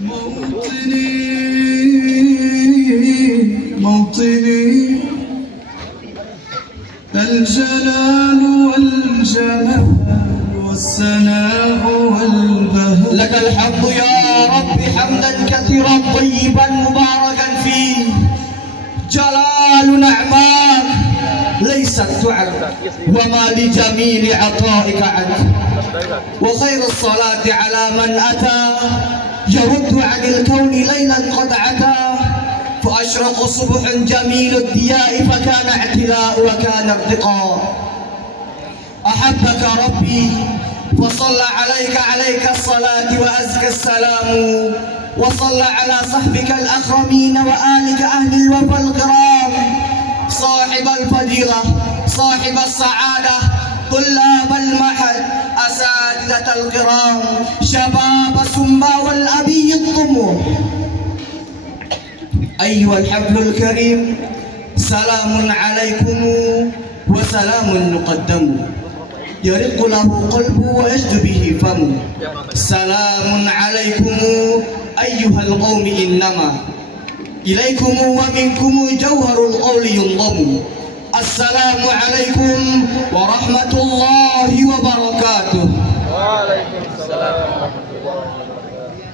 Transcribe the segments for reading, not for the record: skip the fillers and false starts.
موطني موطني الجلال والجمال والثناء والبهاء. لك الحمد يا رب حمدا كثيرا طيبا مباركا فيه. جلال نعماك ليست تعد وما لجميل عطائك عد. وخير الصلاة على من أتى يرد عن الكون ليلا قد عتا. فأشرق صبح جميل الضياء فكان اعتلاء وكان ارتقاء. أحبك ربي فصلى عليك الصلاة وأزكى السلام. وصلى على صحبك الأكرمين وآلك أهل الوفا الكرام. صاحب الفضيلة صاحب السعادة طلاب المعهد أساتذة الكرام شباب سمبا والأبي الطموح. أيها الحفل الكريم سلام عليكم وسلام نقدم يرق له قلب ويجد به فم. سلام عليكم أيها القوم إنما إليكم ومنكم جوهر القول ينضم. السلام عليكم ورحمة الله وبركاته. وعليكم السلام ورحمة الله وبركاته.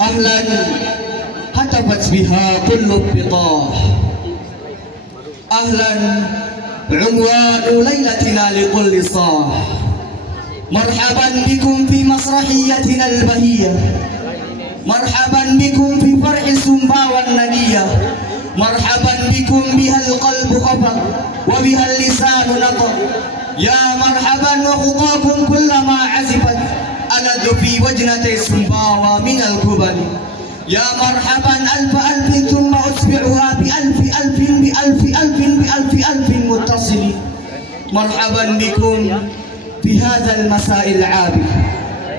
أهلا هتفت بها كل البطاح. أهلا عنوان ليلتنا لكل صاح. مرحبا بكم في مسرحيتنا البهية. مرحبا بكم في فرح سمبا والندية. مرحبا بكم بها القلب خفق وبها اللسان نطق. يا مرحبا وخطاكم كلما عزفت ألذ في وجنتي سمباوة من الكبل. يا مرحبا ألف ألف ثم أتبعها بألف ألف بألف ألف بألف ألف متصل. مرحبا بكم في هذا المساء العابر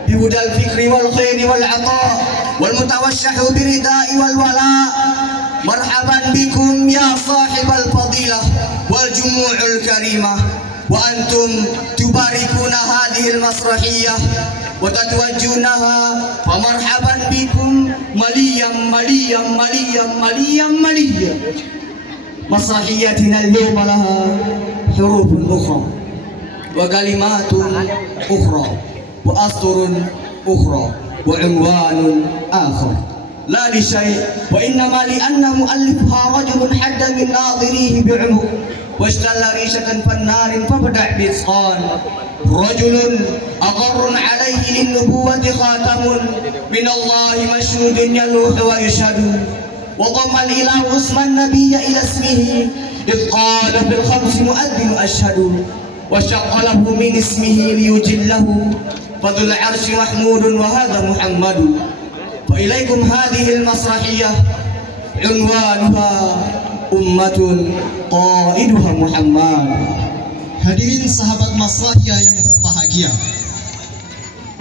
بهدى الفكر والخير والعطاء والمتوشح بالرداء والولاء. مرحبا بكم يا صاحب الفضيلة والجموع الكريمة. وأنتم تباركون هذه المسرحية وتتوجونها فمرحبا بكم مليا مليا مليا مليا مليا. مسرحيتنا اليوم لها حروف أخرى وكلمات أخرى وأسطر أخرى وعنوان آخر. لا لشيء وإنما لأن مؤلفها رجل حد من ناظريه بعمق واشتل ريشة فالنار فابدع بإتقان. رجل أقر عليه للنبوة خاتم من الله مشهود يلوح ويشهد. وضم الإله اسم النبي إلى اسمه إذ قال في الخمس مؤذن أشهد. وشق له من اسمه ليجله فذو العرش محمود وهذا محمد. وإليكم هذه المسرحية عنوانها أمة قائدها محمد. Hadirin sahabat Masrahiyah yang berbahagia,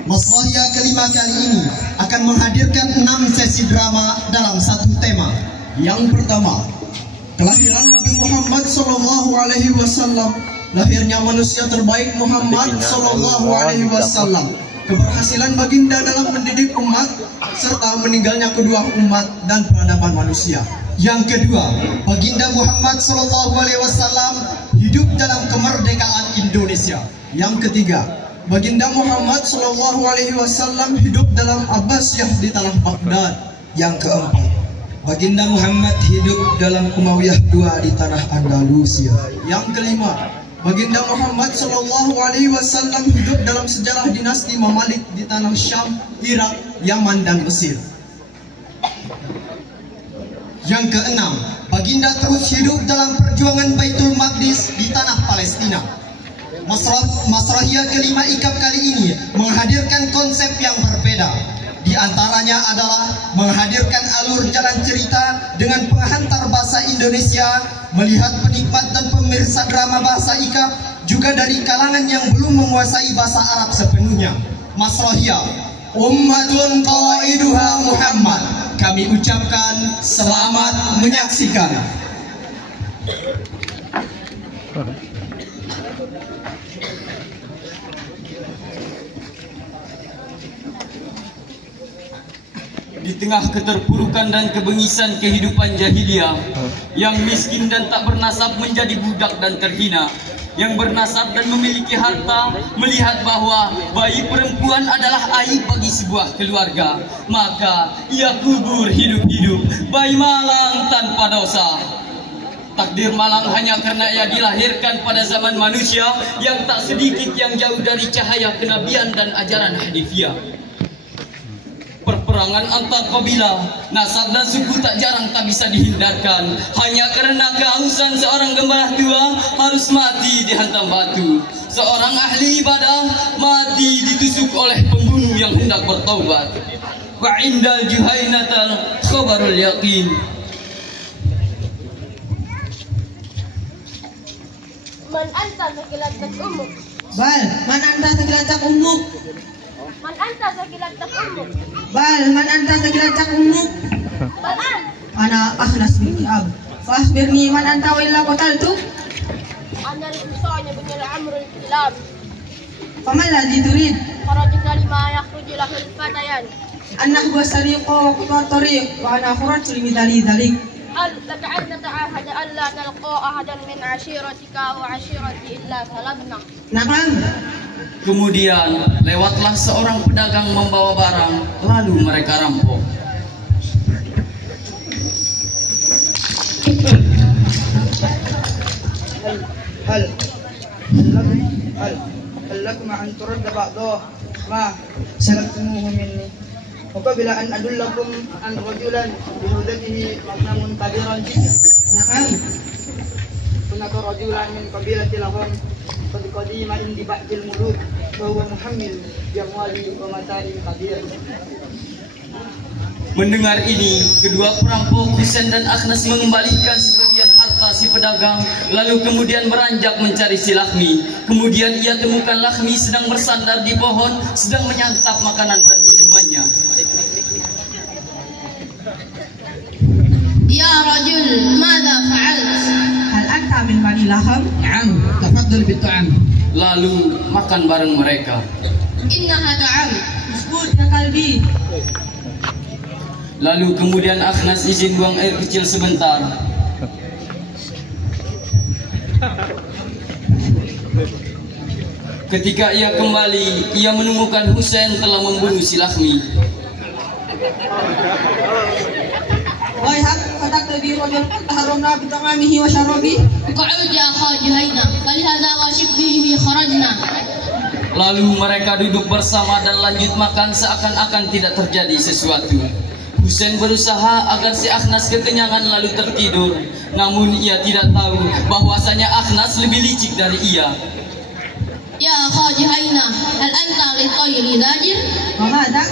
Masrahiyah kelima kali ini akan menghadirkan 6 sesi drama dalam satu tema. Yang pertama, kelahiran Nabi Muhammad SAW, lahirnya manusia terbaik Muhammad SAW, keberhasilan baginda dalam mendidik umat, serta meninggalnya kedua umat dan peradaban manusia. Yang kedua, baginda Muhammad SAW hidup dalam kemerdekaan Indonesia. Yang ketiga, baginda Muhammad SAW hidup dalam Abbasiyah di tanah Baghdad. Yang keempat, baginda Muhammad hidup dalam Umayyah II di tanah Andalusia. Yang kelima, baginda Muhammad SAW hidup dalam sejarah dinasti Mamalik di tanah Syam, Irak, Yaman, dan Mesir. Yang keenam, baginda terus hidup dalam perjuangan Baitul Maqdis di tanah Palestina. Masrahiyah kelima IKAP kali ini menghadirkan konsep yang berbeda. Di antaranya adalah menghadirkan alur jalan cerita dengan penghantar bahasa Indonesia, melihat penikmat dan pemirsa drama bahasa IKAP juga dari kalangan yang belum menguasai bahasa Arab sepenuhnya. Masrahiyah Ummatun Qaiduha Muhammad. Kami ucapkan selamat menyaksikan. Di tengah keterpurukan dan kebengisan kehidupan jahiliyah, yang miskin dan tak bernasab menjadi budak dan terhina, yang bernasab dan memiliki harta melihat bahwa bayi perempuan adalah aib bagi sebuah keluarga, maka ia kubur hidup-hidup bayi malang tanpa dosa. Takdir malang hanya karena ia dilahirkan pada zaman manusia yang tak sedikit yang jauh dari cahaya kenabian dan ajaran hadithiyah. Perperangan antar kabilah, nasab dan suku tak jarang tak bisa dihindarkan. Hanya karena kehausan seorang gembala tua harus mati dihantam batu. Seorang ahli ibadah mati ditusuk oleh pembunuh yang hendak bertaubat. Wa indal juhainatal khabarul yaqin. Man anta sakilatak ummuk. Bal, man anta sakilatak ummuk. Man anta sakilatak ummuk. Bal, man anta sakilatak ummuk. Balan. Ana Akhnas bin Ki'ab. Fasbirni man anta wa illa qataltu. Ana al-Husayn bin al-Amr al-Kilab. Fama alladhi turid? Kharajna lima yakhruju lahu al-fatayan. Annahbu as-sariqa wa qutwa at-tariq wa ana kharajtu limithali dhalik. هل لك أن نتعاهد ألا نلقى أحدا من عشيرتك وعشيرتي إلا سلمنا. Na'am. Kemudian lewatlah seorang pedagang membawa barang, lalu mereka rampok. هل لكم أن ترد بعضه ما سلبتموه مني وقبل أن أدلكم عن رجلا بهدته مغنم كبيرا جدا. Na'am. هناك رجلا من قبيلة لهم قد قديم عند بعض الملوك وهو محمل بأموال ومتاع كثير. Mendengar ini, kedua perampok Husain dan Akhnas mengembalikan sebagian harta si pedagang, lalu kemudian beranjak mencari si Lakhmi. Kemudian ia temukan Lakhmi sedang bersandar di pohon, sedang menyantap makanan dan minumannya. Ya rajul, ماذا فعلت؟ Hal anta min bani Laham? نعم تفضل بالطعام. Lalu makan bareng mereka. إنها طعام. Usbut ya kalbi. Lalu kemudian Akhnas izin buang air kecil sebentar. Ketika ia kembali, ia menemukan Husain telah membunuh si Lakhmi. Wahai fatak bi rajul taharramna bi ta'amihi wa syarabi. اقعد يا أخا جهينة فلهذا وشبهه خرجنا. Lalu mereka duduk bersama dan lanjut makan seakan-akan tidak terjadi sesuatu. Husain berusaha agar si Akhnas kekenyangan lalu tertidur, namun ia tidak tahu bahwasanya Akhnas lebih licik dari ia. يا أخا جهينة هل أنت للطير ذاجر؟ وماذا؟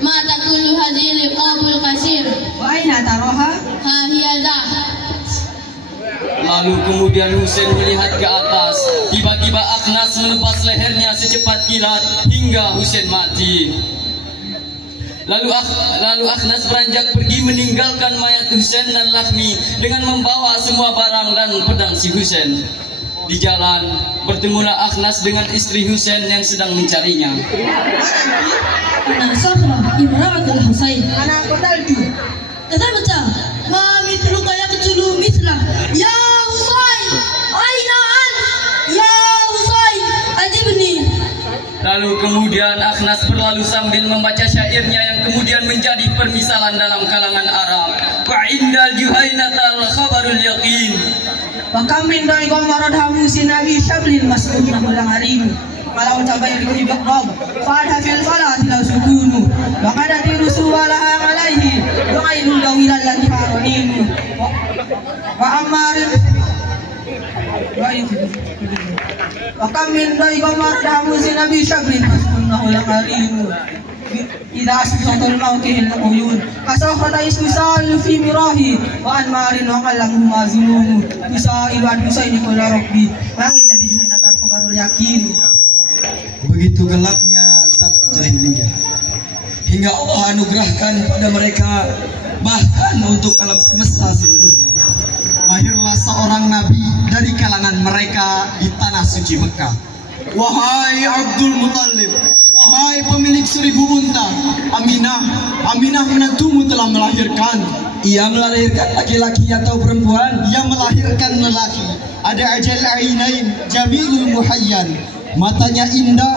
ما تقول هذه الرقاب القصير؟ وأين تراها؟ ها هي ذا. Lalu kemudian Husain melihat ke atas. Tiba-tiba Akhnas melepas lehernya secepat kilat hingga Husain mati. Lalu Akhnas beranjak pergi meninggalkan mayat Husain dan Lakhmi dengan membawa semua barang dan pedang si Husain. Di jalan bertemulah Akhnas dengan istri Husain yang sedang mencarinya. أنا صخرة امرأة الحسين. Ana qataltu. كذبت ما مثلك يقتل مثله. يا حسين أين أنت؟ يا حسين أجبني. Lalu kemudian Akhnas berlalu sambil membaca syairnya yang kemudian menjadi permisalan dalam kalangan Arab. Wa indal juhainatal khabarul yaqin. Wa kam min daiqam maradhamu sinabi syablil mas'ulina mulang harimu. Malau tabayir kuhi biqrab fa'adha fil falati la sukunu wa qadati rusuwalaha alaihi wa ainul dawilal lati haronimu wa ammarin wa kam min daiqam maradhamu sinabi syablil mas'ulina mulang harimu idza asbahatul mawqihil uyun kasafata istisal fi mirahi wa anmarin wa qallamu mazlumu tusailu an husaini qala rabbi wa inna dijinatal khabarul yakin. Begitu gelapnya zaman jahiliyah, hingga Allah anugerahkan pada mereka bahkan untuk alam semesta seluruhnya. Lahirlah seorang nabi dari kalangan mereka di tanah suci Mekah. Wahai Abdul Muttalib, wahai pemilik 1000 unta, Aminah, Aminah menantumu telah melahirkan. Ia melahirkan laki-laki atau perempuan? Ia melahirkan lelaki. Ada ajal ainain jamilul muhayyan. Matanya indah,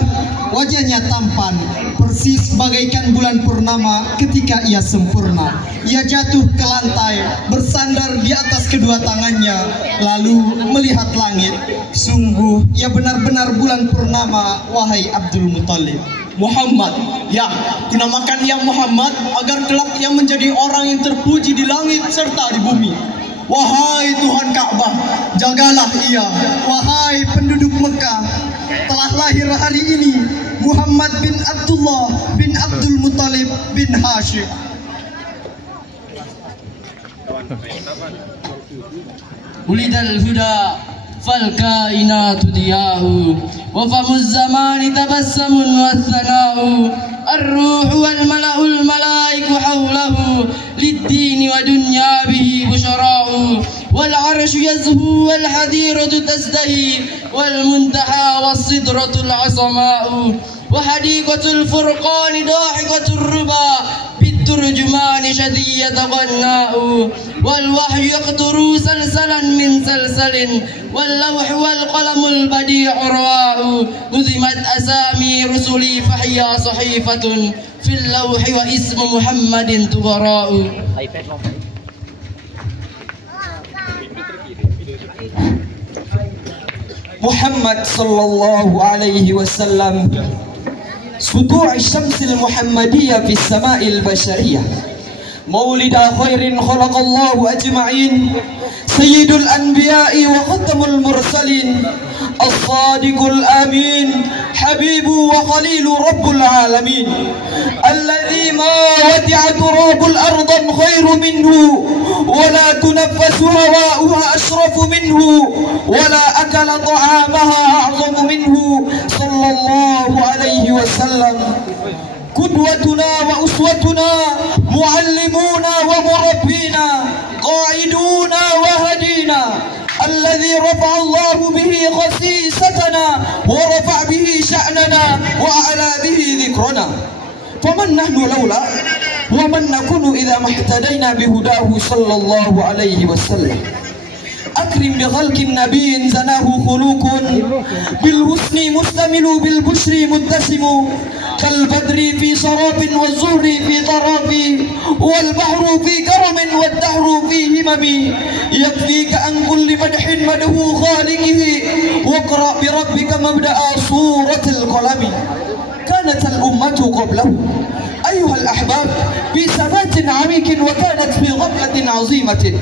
wajahnya tampan, persis bagaikan bulan purnama ketika ia sempurna. Ia jatuh ke lantai, bersandar di atas kedua tangannya, lalu melihat langit. Sungguh, ia benar-benar bulan purnama, wahai Abdul Muthalib. Muhammad, ya, kunamakan ia Muhammad agar kelak ia menjadi orang yang terpuji di langit serta di bumi. Wahai Tuhan Ka'bah, jagalah ia. Wahai penduduk Mekah, telah lahir hari ini Muhammad bin Abdullah bin Abdul Muthalib bin Hashim. Ulidal huda فالكائنات ضياء وفم الزمان تبسم والثناء الروح والملأ الملائك حوله للدين ودنيا به بشراء والعرش يزهو والحديرة تزدهي والمنتهى والصدرة العصماء وحديقة الفرقان ضاحكة الربا بالترجمان شذية غناء والوحي يقطر سلسلا من سلسل واللوح والقلم البديع رواء نظمت أسامي رسلي فهي صحيفة في اللوح واسم محمد تبراء. محمد صلى الله عليه وسلم سطوع الشمس المحمدية في السماء البشرية، مولد خير خلق الله أجمعين، سيد الأنبياء وختم المرسلين، الصادق الآمين، حبيب وخليل رب العالمين، الذي ما ودع تراب الأرض خير منه، ولا تنفس هواؤها أشرف منه، ولا أكل طعامها أعظم منه صلى الله عليه وسلم. قدوتنا وأسوتنا، معلمونا ومربينا، قائدونا وهدينا، الذي رفع الله به خسيستنا ورفع به شأننا وأعلى به ذكرنا. فمن نحن لولا ومن نكون إذا ما اهتدينا بهداه صلى الله عليه وسلم. أكرم بخلق النبي زناه خلوق، بالحسن مستمل بالبشر متسم، كالبدر في سراب والزهر في طراف، والبحر في كرم والدهر في همم. يكفيك عن كل مدح مدح خالقه، واقرأ بربك مبدأ سورة القلم. كانت الأمة قبله أيها الأحباب في ثبات عميق، وكانت في غفلة عظيمة،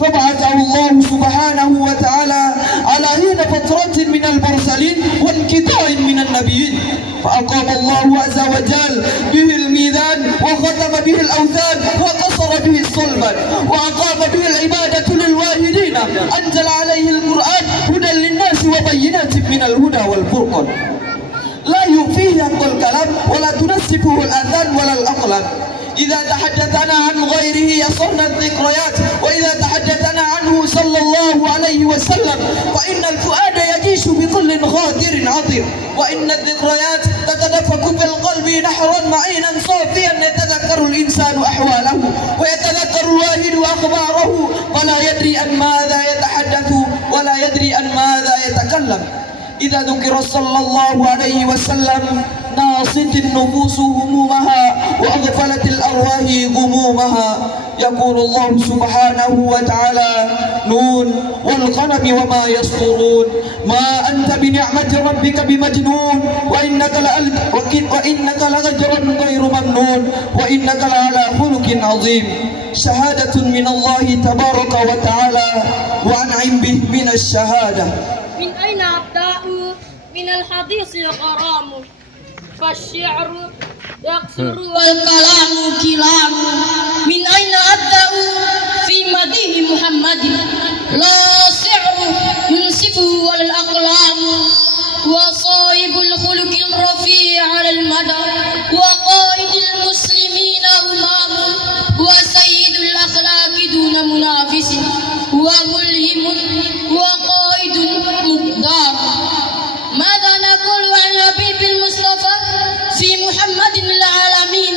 فبعثه الله سبحانه وتعالى على حين فترة من المرسلين وانقطاع من النبيين، فأقام الله عز وجل به الميزان، وختم به الأوثان، وقصر به الصلبان، وأقام به العبادة للواحدين، أنزل عليه القرآن هدى للناس وبينات من الهدى والفرقان، لا يؤفيه حق الكلام ولا تنسفه الآذان ولا الأقلام. إذا تحدثنا عن غيره يصرنا الذكريات، وإذا تحدثنا عنه صلى الله عليه وسلم فإن الفؤاد يجيش بكل غادر عظيم، وإن الذكريات تتدفق في القلب نحرا معينا صافيا، يتذكر الإنسان أحواله ويتذكر الواحد أخباره، فلا يدري عن ماذا يتحدث ولا يدري عن ماذا يتكلم. إذا ذكر صلى الله عليه وسلم ناصت النفوس همومها، وأغفلت الأرواح غمومها. يقول الله سبحانه وتعالى: نون والقلم وما يسطرون، ما أنت بنعمة ربك بمجنون، وإنك لأجر غير ممنون، وإنك لعلى خلق عظيم. شهادة من الله تبارك وتعالى، وأنعم به من الشهادة. من أين أبدأ؟ من الحديث الغرام، فالشعر يقصر والكلام كلام. من أين أبدأ في مديح محمد؟ لا شعر ينسفه ولا الأقلام، وصائب الخلق الرفيع على المدى، وقائد المسلمين أمام، وسيد الأخلاق دون منافس، وملهم وقائد مقدام. ماذا نقول عن حبيب المصطفى في محمد العالمين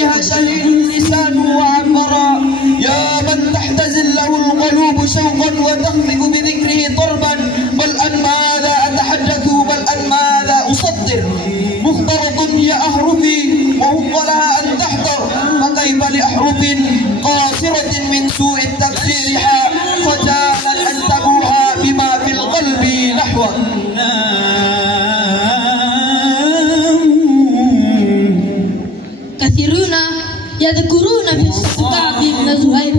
عليها شهيد اللسان وعبرا يا من تحتزل له القلوب شوقا وتخفق بذكره طربا بل أن ماذا أتحدث بل أن ماذا أصدر مختلط هي أحرفي وهو لها أن تحضر فكيف لأحرف قاصرة من سوء التفسير فجاءت أن تبوها بما في القلب نحو كثيرون يذكرون في كعب بن زهير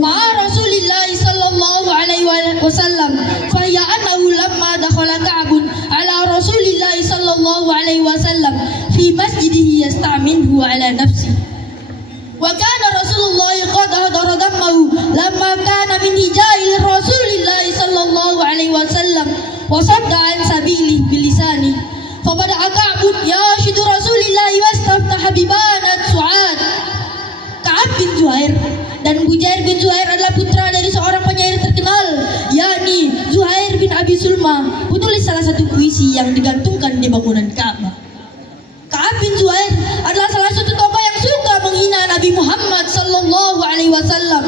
مع رسول الله صلى الله عليه وسلم فهي أنه لما دخل كعب على رسول الله صلى الله عليه وسلم في مسجده يستعمله على نفسه وكان رسول الله قد هدر دمه لما كان من هجاء رسول الله صلى الله عليه وسلم وصد عن سبيله بلسانه فبدأ كعب يناشد رسول الله واستفتح ببانat Su'ad. Ka'ab bin Zuhair dan Bujair bin Zuhair adalah putra dari seorang penyair terkenal, yakni Zuhair bin Abi Sulma, penulis salah satu puisi yang digantungkan di bangunan Ka'bah. Ka'ab bin Zuhair adalah salah satu tokoh yang suka menghina Nabi Muhammad sallallahu alaihi wasallam.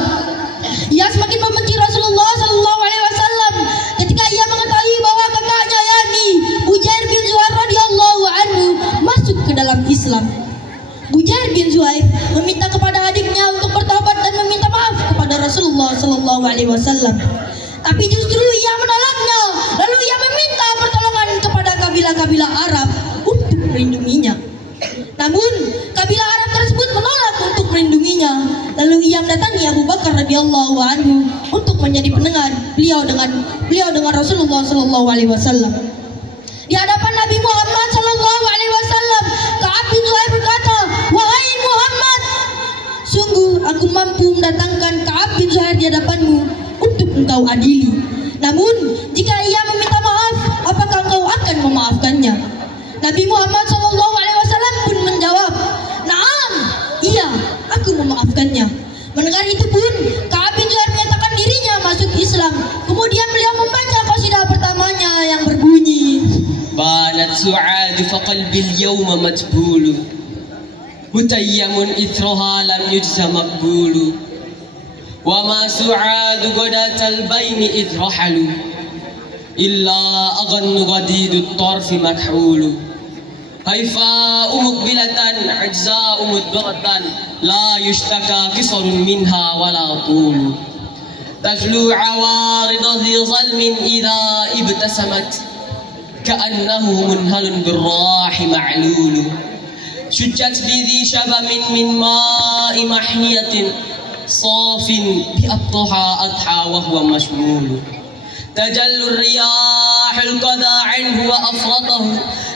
Ia semakin membenci Rasulullah sallallahu alaihi wasallam ketika ia mengetahui bahwa kakaknya yakni Bujair bin Zuhair radhiyallahu anhu masuk ke dalam Islam. Bujair bin Zuhair meminta kepada adiknya untuk bertobat dan meminta maaf kepada Rasulullah sallallahu alaihi wasallam. Tapi justru ia menolaknya. Lalu ia meminta pertolongan kepada kabilah-kabilah Arab untuk melindunginya. Namun kabilah Arab tersebut menolak untuk melindunginya. Lalu ia mendatangi Abu Bakar radhiyallahu anhu untuk menjadi pendengar beliau dengan Rasulullah sallallahu alaihi wasallam. Di hadapan Nabi Muhammad sallallahu alaihi wasallam, Ka'ab bin Zuhair berkata, "Wahai Muhammad, sungguh aku mampu mendatangkan Ka'ab bin Zuhair di hadapanmu untuk engkau adili. Namun jika ia meminta maaf, apakah engkau akan memaafkannya?" Nabi Muhammad sallallahu alaihi wasallam pun menjawab, "Naam, iya, aku memaafkannya." Mendengar itu pun, Ka'ab bin Zuhair menyatakan dirinya masuk Islam. Kemudian beliau membaca qasidah pertamanya yang berbunyi, بانت سعاد فقلبي اليوم مجبول متيم إثرها لم يجز مقبول وما سعاد غداة البين إذ رحلوا إلا أغن غديد الطرف مكحول هيفاء مقبلة عجزاء مدبرة لا يشتكى قصر منها ولا طول تجلو عوارض ذي ظلم إذا ابتسمت كأنه منهل بالراح معلول شجت بذي شبم من ماء محنية صاف بأبطها أضحى وهو مشمول تجل الرياح القذى عنه وأفرطه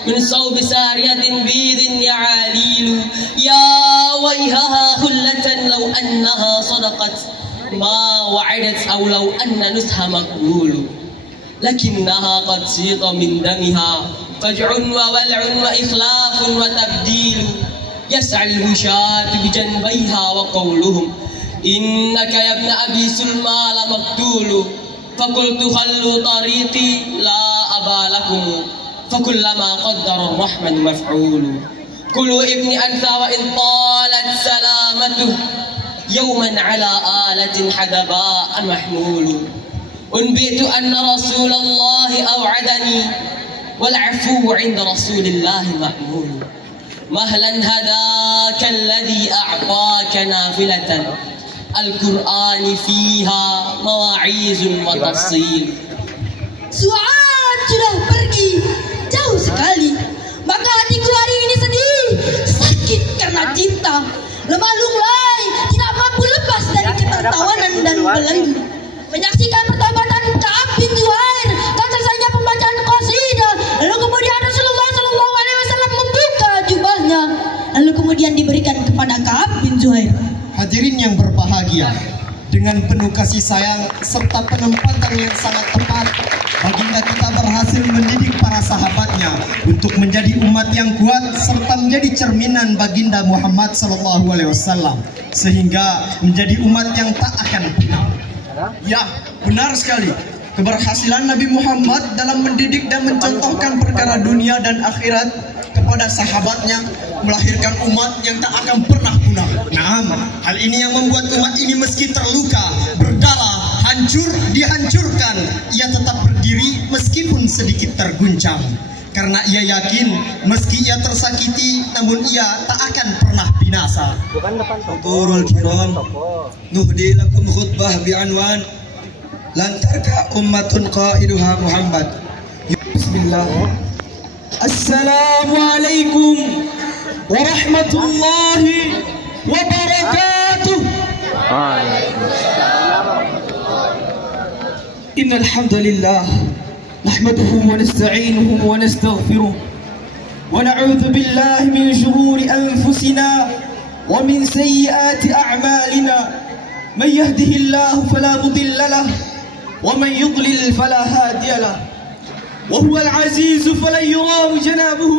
من صوب سارية بيض يعاليل يا ويهها خلة لو أنها صدقت ما وعدت أو لو أن نسها مقبول لكنها قد سيط من دمها فجع وولع وإخلاف وتبديل يسعى الوشاة بجنبيها وقولهم إنك يا ابن أبي سلمى لمقتول فقلت خلوا طريقي لا أبا لكم فكلما قدر الرحمن مفعول كلوا ابن أنثى وإن طالت سلامته يوما على آلة حدباء محمول أنبئت أن رسول الله أوعدني والعفو عند رسول الله مأمول مهلا هداك الذي أعطاك نافلة القرآن فيها مواعيظ وتفصيل. Su'ad sudah pergi jauh sekali, maka hatiku hari ini sedih, sakit karena cinta, lemah lunglai, tidak mampu lepas dari ketertawanan dan belenggu. Menyaksikan pertobatan Ka'ab bin Zuhair dan selesainya pembacaan qasidah, lalu kemudian Rasulullah sallallahu alaihi wasallam membuka jubahnya, lalu kemudian diberikan kepada Ka'ab bin Zuhair. Hadirin yang berbahagia, dengan penuh kasih sayang serta penempatan yang sangat tepat, baginda kita berhasil mendidik para sahabatnya untuk menjadi umat yang kuat serta menjadi cerminan baginda Muhammad SAW, sehingga menjadi umat yang tak akan punah. Ya, benar sekali. Keberhasilan Nabi Muhammad dalam mendidik dan mencontohkan perkara dunia dan akhirat kepada sahabatnya melahirkan umat yang tak akan pernah punah. Naam, hal ini yang membuat umat ini meski terluka, berdarah, hancur, dihancurkan, ia tetap berdiri meskipun sedikit terguncang. Karena ia yakin meski ia tersakiti, namun ia tak akan pernah binasa. Hudurul kiram, nuhdi lakum khutbah bi'anwan lantarka ummatun qaiduha Muhammad. Bismillah. Assalamualaikum warahmatullahi wabarakatuh. Innal hamdalillah nahmaduhu wa nasta'inuhu wa nastaghfiruh wa na'udzu billahi min shururi anfusina wa min sayyiati a'malina. Man yahdihillahu fala mudilla lahu wa man yudlil fala hadiya lahu. وهو العزيز فلن يرام جنابه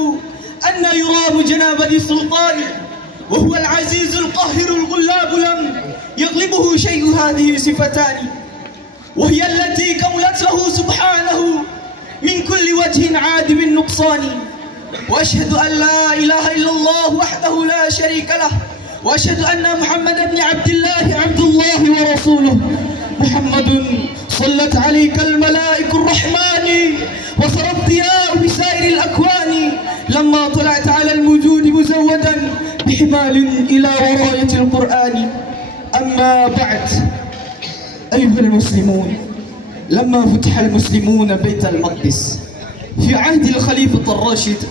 أن يرام جناب ذي السلطان وهو العزيز القاهر الغلاب لم يغلبه شيء هذه صفتان وهي التي كملت له سبحانه من كل وجه عادم النقصان وأشهد أن لا إله إلا الله وحده لا شريك له وأشهد أن محمد بن عبد الله عبد الله ورسوله محمد صلت عليك الملائكة الرحمن وصرت ضياء بسائر الأكوان لما طلعت على الموجود مزودا بحمال إلى وراية القرآن. أما بعد أيها المسلمون، لما فتح المسلمون بيت المقدس في عهد الخليفة الراشد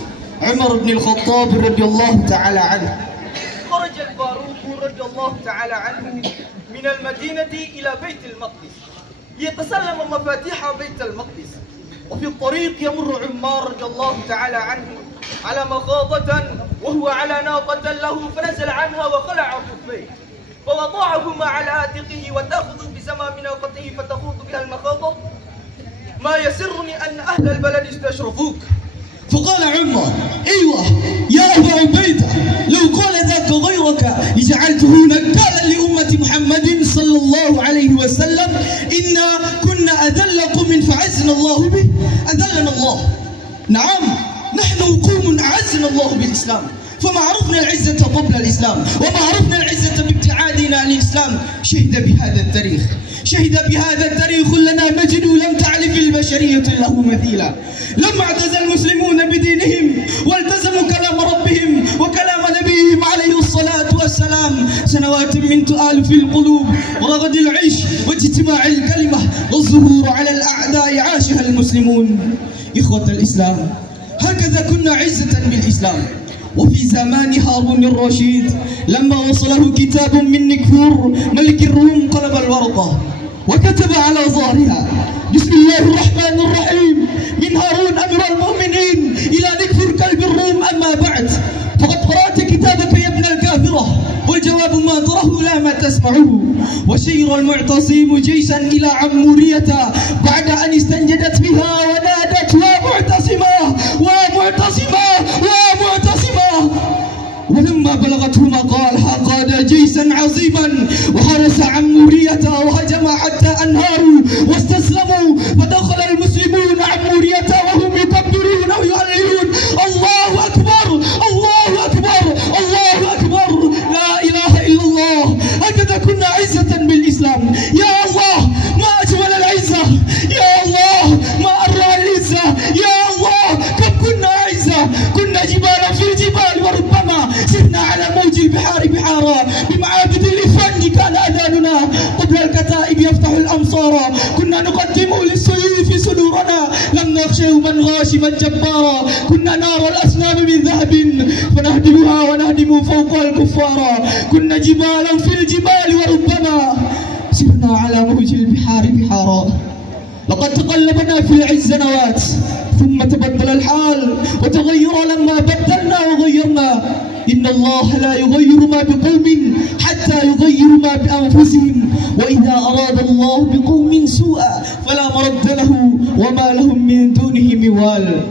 عمر بن الخطاب رضي الله تعالى عنه، خرج الفاروق رضي الله تعالى عنه من المدينة إلى بيت المقدس ليتسلم مفاتيح بيت المقدس. وفي الطريق يمر عمار رضي الله تعالى عنه على مخاضة وهو على ناقة له، فنزل عنها وخلع خفيه فوضعهما على عاتقه وتأخذ بزمام ناقته فتخوض بها المخاضة. ما يسرني أن أهل البلد استشرفوك. فقال عمر: أيوة يا أبا عبيدة، لو قال ذاك غيرك لجعلته نكالا لأمة محمد صلى الله عليه وسلم. إنا كنا أذل قوم فعزنا الله به، أذلنا الله. نعم، نحن قوم أعزنا الله بالإسلام، فما عرفنا العزة قبل الإسلام وما عرفنا العزة بابتعادنا عن الإسلام. شهد بهذا التاريخ لنا مجد لم تعرف البشرية له مثيلا. لما اعتز المسلمون بدينهم والتزموا كلام ربهم وكلام نبيهم عليه الصلاة والسلام، سنوات من تؤلف القلوب ورغد العيش واجتماع الكلمة والظهور على الأعداء عاشها المسلمون. إخوة الإسلام، هكذا كنا عزة بالإسلام. وفي زمان هارون الرشيد لما وصله كتاب من نكفور ملك الروم قلب الورقة وكتب على ظهرها: بسم الله الرحمن الرحيم، من هارون أمير المؤمنين إلى نكفور كلب الروم. أما بعد، فقد قرأت كتابك يا ابن الكافرة، والجواب ما تره لا ما تسمعه. وشير المعتصم جيشا إلى عمورية بعد أن استنجدت بها ونادت: ومعتصمة ومعتصمة ومعتصمة. ولما بلغته مقالها قاد جيشا عظيما وحرس عمورية وهجم حتى أنهاروا واستسلموا، فدخل المسلمون عمورية وهم يكبرون ويهللون: الله أكبر الله أكبر الله أكبر، لا إله إلا الله. هكذا كنا عزة بالإسلام. يا الله ما أجمل العزة، يا الله ما أروع العزة، يا الله كم كنا عزة. كنا جبالا في الجبال وربما سرنا على موج البحار بحارا، بمعابد الإفند كان أذاننا قبل الكتائب يفتح الأمصار. كنا نقدم للسيوف صدورنا، لم نخشى من غاشما جبارا. كنا نار الأصنام من ذهب فنهدمها ونهدم فوق الكفار. كنا جبالا في الجبال وربما سرنا على موج البحار بحارا. لقد تقلبنا في العز سنوات ثم تبدل الحال وتغير لما بدلنا وغيرنا. إن الله لا يغير ما بقوم حتى يغيروا ما بأنفسهم، وإذا أراد الله بقوم سوءا فلا مرد له وما لهم من دونه موال.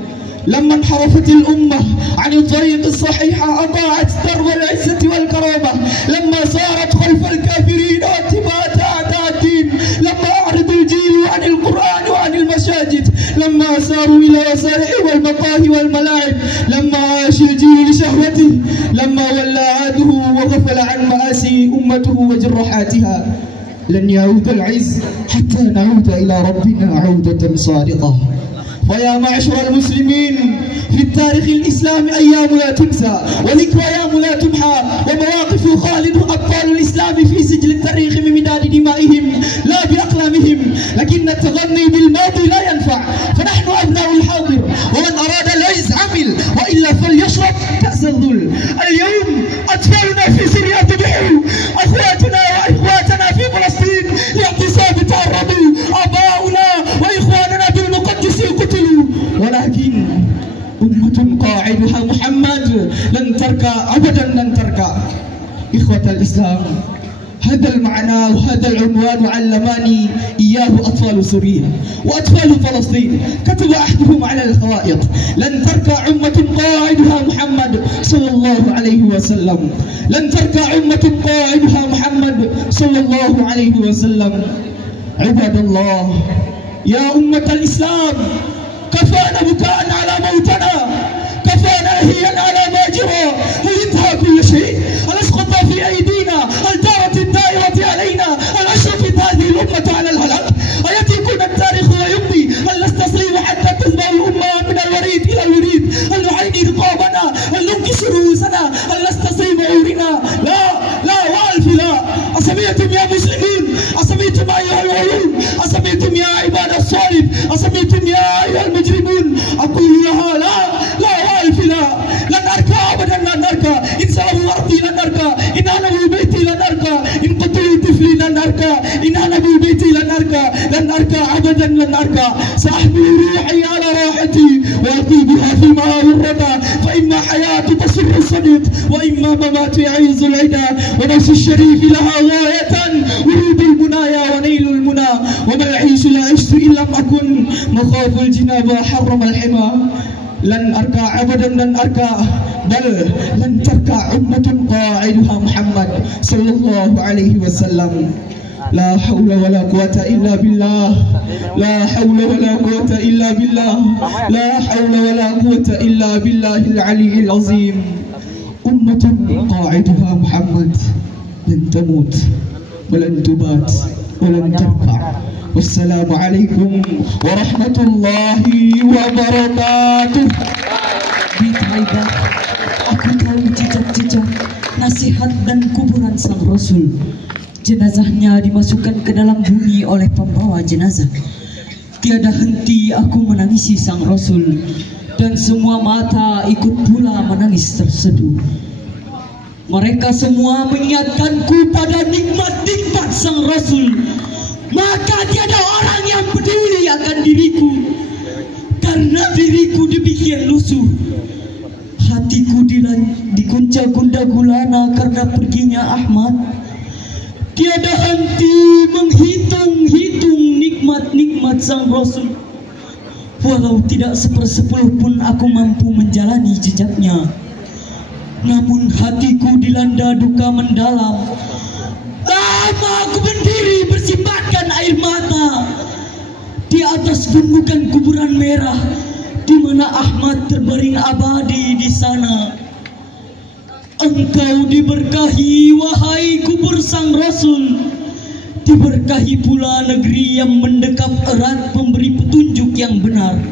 لما انحرفت الأمة عن الطريق الصحيح أضاعت درب العزة والكرامة، لما صارت خلف الكافرين واتباعت أعداء الدين، لما أعرض الجيل عن القرآن وعن المساجد، لما ساروا إلى وسائل والمقاهي والملاعب، لما عاش الجيل لشهوته، لما ولى عاده وغفل عن أمته وجراحاتها لن يعود العز حتى نعود إلى ربنا عودة صادقة. ويا معشر المسلمين، في التاريخ الإسلامي أيام لا تنسى وذكرى أيام لا تمحى، ومواقف خالد أبطال الإسلام في سجل التاريخ من مداد دمائهم لا بأقلامهم، لكن التغني بالماضي لا ينفع، فنحن أبناء الحاضر، ومن أراد العز عمل وإلا فليشرب كأس الذل. اليوم أطفالنا في سوريا ذبحوا، أخواتنا وإخواتنا في فلسطين لاغتصاب تعرضوا، آباؤنا وإخواننا بالمقدس قتلوا، ولكن أمة قاعدها محمد لن تركع أبدا، لن تركع. إخوة الإسلام، هذا المعنى وهذا العنوان علماني إياه أطفال سوريا وأطفال فلسطين. كتب أحدهم على الخوائط: لن تركع أمة قاعدها محمد صلى الله عليه وسلم، لن تركع أمة قاعدها محمد صلى الله عليه وسلم. عباد الله، يا أمة الإسلام، كفانا بكاء على موتنا، كفانا هيا على ما جرى. هل انتهى كل شيء؟ هل اسقط في أيدينا؟ هل دارت الدائرة علينا؟ هل أشرفت هذه الأمة على الهلاك؟ أيأتي يكون التاريخ ويمضي؟ هل نستصيب حتى تذبح الأمة من الوريد إلى الوريد؟ هل نعيني رقابنا؟ هل ننكس رؤوسنا؟ هل نستصيب عورنا؟ لا لا وألف لا. أسمعتم يا مسلمين؟ أسمعتم أيها العلوم؟ أسمعتم يا عباد الصالح؟ أسمعتم يا أيها المجرمون؟ أقول لها لا لا وألف لا. لن أركع أبدا، لن أركع. إن سلبوا أرضي لن أركع، إن أنبوا بيتي لن أركع، إن قتلوا طفلي لن أركع، إن أنبوا بيتي لن أركع، لن أركع أبدا، لن أركع. سأحمل روحي على راحتي وألقي بها في ماء الردى، فإما حياة تسر الصديق وإما ممات يعيز العدا. ونفس الشريف لها غاية ورود المنايا ونيل المنى، وما العيش لا عشت إن لم أكن مخاف الجناب حرم الحمى. لن أركع أبدا، لن أركع، بل لن تركع أمة قاعدها محمد صلى الله عليه وسلم. لا حول ولا قوة إلا بالله، لا حول ولا قوة إلا بالله، لا حول ولا قوة إلا بالله العلي العظيم. أمة قاعدها محمد لن تموت ولن تبات ولن تركع. والسلام عليكم ورحمة الله wabarakatuh. Di Taibah, aku tahu jejak-jejak, nasihat dan kuburan sang Rasul. Jenazahnya dimasukkan ke dalam bumi oleh pembawa jenazah. Tiada henti aku menangisi sang Rasul, dan semua mata ikut pula menangis terseduh. Mereka semua mengingatkanku pada nikmat-nikmat sang Rasul. Maka tiada orang yang peduli akan diriku, karena diriku demikian lusuh. Hatiku diguncang gundah gulana karena perginya Ahmad. Tiada henti menghitung-hitung nikmat-nikmat sang Rasul. Walau tidak sepersepuluh pun aku mampu menjalani jejaknya, namun hatiku dilanda duka mendalam. Lama aku berdiri bersimbahkan air mata di atas gundukan kuburan merah, di mana Ahmad terbaring abadi di sana. Engkau diberkahi wahai kubur sang Rasul, diberkahi pula negeri yang mendekap erat pemberi petunjuk yang benar.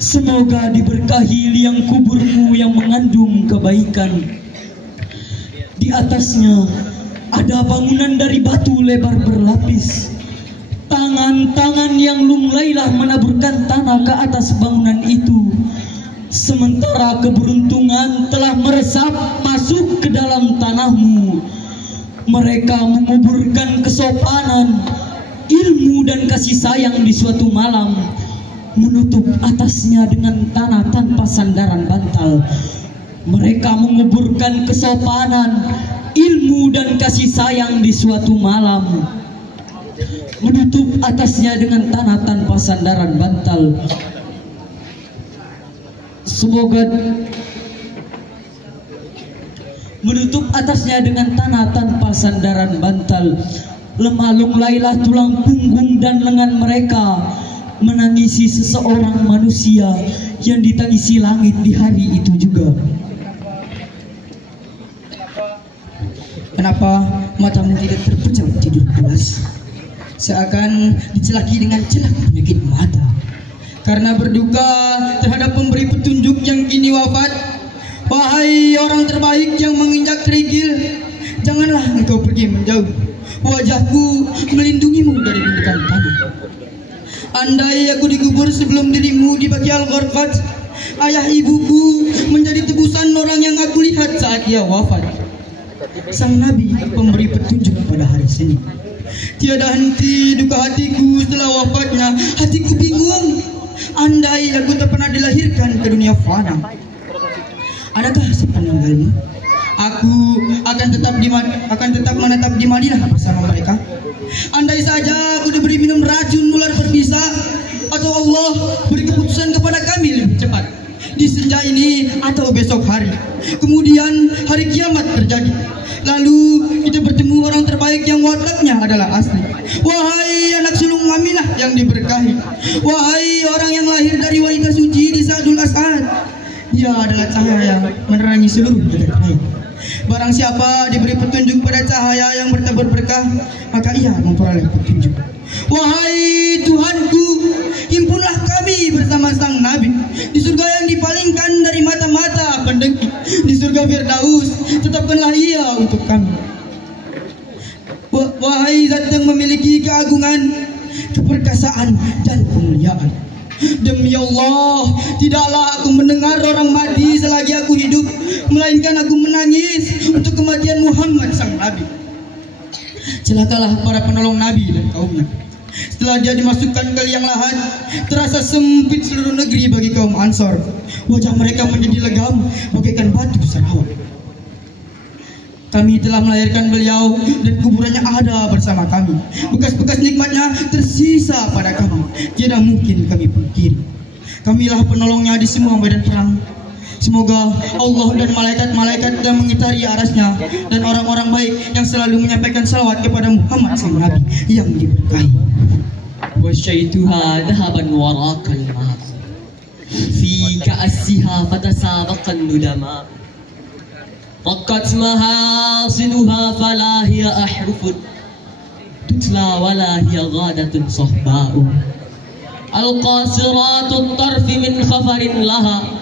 Semoga diberkahi liang kuburmu yang mengandung kebaikan. Di atasnya ada bangunan dari batu lebar berlapis. Tangan-tangan yang lunglailah menaburkan tanah ke atas bangunan itu, sementara keberuntungan telah meresap masuk ke dalam tanahmu. Mereka menguburkan kesopanan, ilmu dan kasih sayang di suatu malam, menutup atasnya dengan tanah tanpa sandaran bantal. Mereka menguburkan kesopanan, ilmu dan kasih sayang di suatu malam, menutup atasnya dengan tanah tanpa sandaran bantal. Semoga menutup atasnya dengan tanah tanpa sandaran bantal. Lemah lunglailah tulang punggung dan lengan mereka, menangisi seseorang manusia yang ditangisi langit di hari itu juga. Kenapa matamu tidak terpejam tidur pulas? Seakan dicelaki dengan celak penyakit mata. Karena berduka terhadap pemberi petunjuk yang kini wafat. Wahai orang terbaik yang menginjak kerikil, janganlah engkau pergi menjauh. Wajahku melindungimu dari gundukan tanah. Andai aku dikubur sebelum dirimu di baki al-gharqad, ayah ibuku menjadi tebusan orang yang aku lihat saat ia wafat. Sang Nabi pemberi petunjuk pada hari Senin. Tiada henti duka hatiku setelah wafatnya. Hatiku bingung. Andai aku tak pernah dilahirkan ke dunia fana, adakah sepeninggalmu aku akan tetap menetap di Madinah bersama mereka? Andai saja aku diberi minum racun ular berbisa, atau Allah beri keputusan kepada kami lebih cepat di senja ini atau besok hari. Kemudian hari kiamat terjadi, lalu kita bertemu orang terbaik yang wataknya adalah asli. Wahai anak sulung Aminah yang diberkahi, wahai orang yang lahir dari wanita suci di Sa'dul As'ad, dia adalah cahaya yang menerangi seluruh jagat raya. Barang siapa diberi petunjuk pada cahaya yang bertabur berkah, maka ia memperoleh petunjuk. Wahai Tuhanku, himpunlah kami bersama sang Nabi di surga yang dipalingkan dari mata-mata pendengki, di surga Firdaus. Tetapkanlah ia untuk kami. Wahai Zat yang memiliki keagungan, keperkasaan dan kemuliaan, demi Allah, tidaklah aku mendengar orang mati selagi aku hidup, melainkan aku menangis untuk kematian Muhammad sang Nabi. Celakalah para penolong Nabi dan kaumnya. Setelah dia dimasukkan ke liang lahat, terasa sempit seluruh negeri bagi kaum Ansor. Wajah mereka menjadi legam bagaikan batu Sarawak. Kami telah melahirkan beliau dan kuburannya ada bersama kami. Bekas-bekas nikmatnya tersisa pada kami, tidak mungkin kami pungkiri. Kamilah penolongnya di semua medan perang. Semoga Allah dan malaikat-malaikat yang mengitari arasnya dan orang-orang baik yang selalu menyampaikan salawat kepada Muhammad sang Nabi yang diberkahi. Wasyaituha dhahaban warakal ma fi ka'asiha fatasabaqan nudama raqat mahasinuha fala hiya ahrufun tutla wala hiya ghadatun sahba'u al-qasiratut tarfi min khafarin laha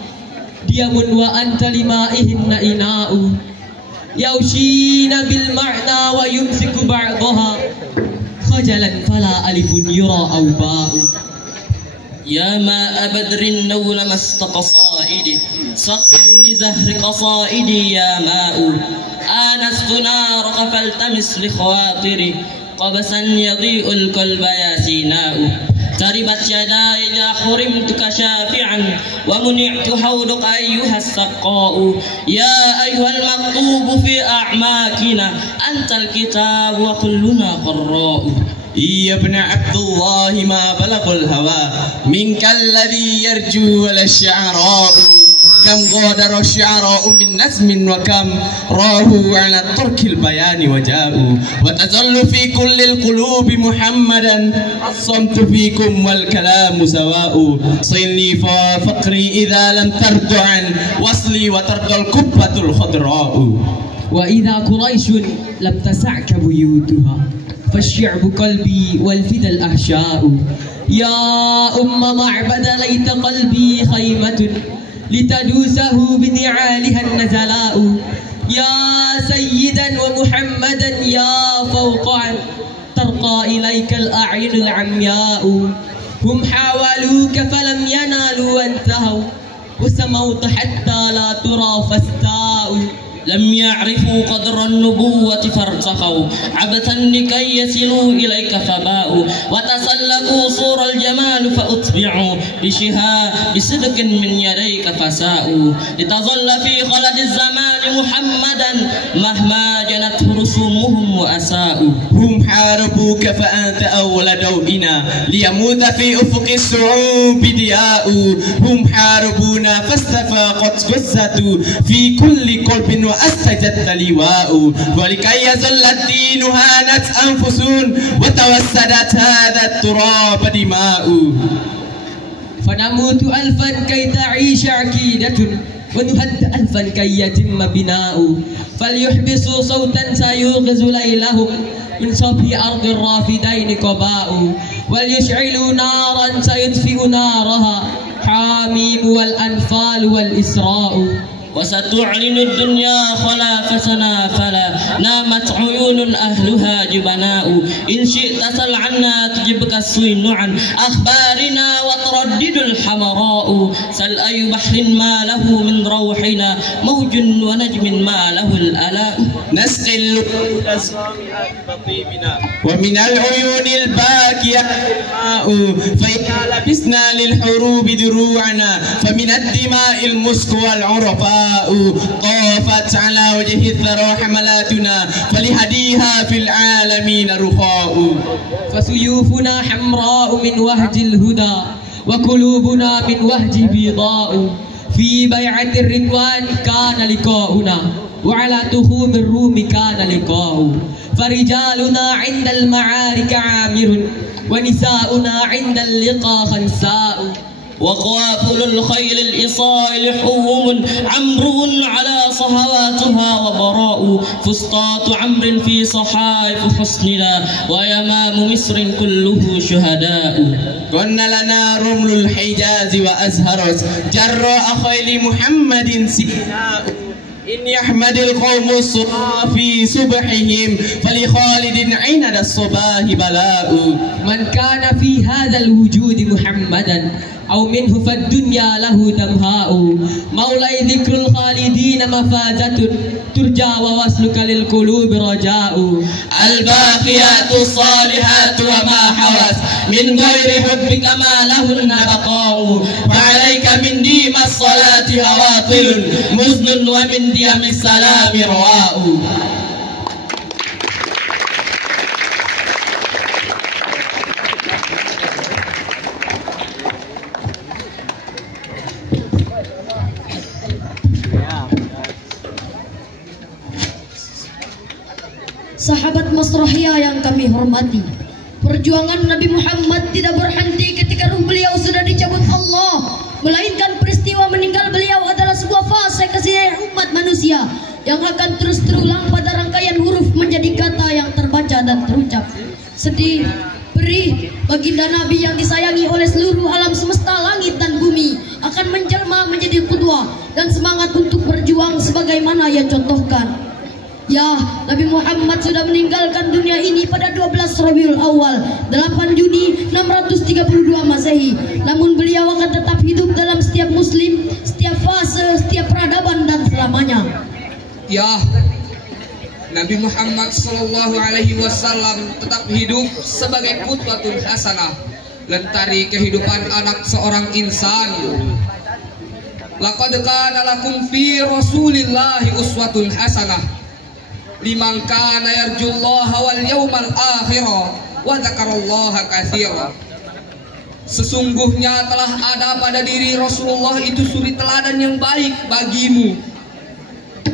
diyamun wa anta limaihinna ina'u yawshina bil ma'na wa yumsiku ba'daha khajalan fala alifun yura aw ba'u ya ma abadrin nawla mastaqasaidi saqin li zahri qasaidi ya ma'u anastu narqa faltamis li khawatiri qabasan yadhi'ul qalba yasina'u تربت يداي إذا حرمتك شافعا ومنعت حولك أيها السقاء يا أيها المكتوب في أعماقنا أنت الكتاب وكلنا قراء يا ابن عبد الله ما بلغ الهوى منك الذي يرجو ولا الشعراء كم غادر الشعراء من نزم وكم راهوا على ترك البيان وجاءوا وتظل في كل القلوب محمدا الصمت فيكم والكلام سواء صلني ففقري إذا لم ترد عن وصلي وترد الكبة الخضراء وإذا قريش لم تسعك بيوتها فالشعب قلبي والفدا الأحشاء يا معبد ليت قلبي خيمة لتدوسه بنعالها النزلاء يا سيدا ومحمدا يا فوقا ترقى إليك الأعين العمياء هم حاولوك فلم ينالوا وانتهوا وسموت حتى لا ترى فاستاءوا لم يعرفوا قدر النبوة فارتقوا عبثا لكي يصلوا إليك فباءوا وتسلقوا صور الجمال فأتبعوا بصدق من يديك فساءوا لتظل في خلد الزمان محمدا مهما جنته رسومهم وأساءوا هم حاربوك فأنت أول دوئنا ليموت في أفق الصعوب ضياء هم حاربونا فاستفاقت جثة في كل قلب وأستجدت لواء ولكي يزل الدين هانت أنفس وتوسدت هذا التراب دماء فنموت ألفا كي تعيش عقيدة ونهد ألفا كي يتم بناؤه فليحبسوا صوتا سيوقظ ليلهم من صبي أرض الرافدين قباء وليشعلوا نارا سيطفئ نارها حاميم والأنفال والإسراء وستعلن الدنيا خلافتنا فلا نامت عيون أهلها جبناء إن شئت سل عنا تجبك السين عن أخبارنا وتردد الحمراء سل أي بحر ما له من روحنا موج ونجم ما له الألاء نسقي الأسقام بطيبنا ومن العيون الباكية الماء فإذا لبسنا للحروب دروعنا فمن الدماء المسك والعرفاء طافت على وجه الثرى حملاتنا فلهديها في العالمين رخاء فسيوفنا حمراء من وهج الهدى وقلوبنا من وهج بيضاء في بيعة الرضوان كان لقاؤنا وعلى تخوم الروم كان لقاء فرجالنا عند المعارك عامر ونساؤنا عند اللقاء خنساء وقوافل الخيل الإصائل حوم عمرو على صهواتها وبراء فسطاط عمرو في صحائف حسننا ويمام مصر كله شهداء كن لنا رمل الحجاز وأزهرت جراء خيل محمد سيناء إن يحمد القوم الصبا في صبحهم فلخالد عند الصباه بلاء من كان في هذا الوجود محمدا أو منه فالدنيا له دمهاء مولاي ذكر الخالدين مفازة ترجى ووصلك للقلوب رجاء الباقيات الصالحات وما حوت من غير حبك ما لهن بقاء فعليك من ديم الصلاة هواطل مزن ومن ديم السلام رواء Sahabat Masrahiyah yang kami hormati, perjuangan Nabi Muhammad tidak berhenti ketika ruh beliau sudah dicabut Allah, melainkan peristiwa meninggal beliau adalah sebuah fase kesedihan umat manusia yang akan terus terulang pada rangkaian huruf menjadi kata yang terbaca dan terucap. Sedih, perih, baginda Nabi yang disayangi oleh seluruh alam semesta langit dan bumi akan menjelma menjadi qudwah dan semangat untuk berjuang sebagaimana yang contohkan. Ya, Nabi Muhammad sudah meninggalkan dunia ini pada 12 Rabiul Awal 8 Juni 632 Masehi. Namun beliau akan tetap hidup dalam setiap muslim, setiap fase, setiap peradaban dan selamanya. Ya, Nabi Muhammad sallallahu alaihi wasallam tetap hidup sebagai qudwatun hasanah, lentari kehidupan anak seorang insan. Laqad kana lakum fi Rasulillahi uswatun hasanah liman kana yarjullaha wal yawmal akhirah wa dzakarallaha katsira. Sesungguhnya telah ada pada diri Rasulullah itu suri teladan yang baik bagimu,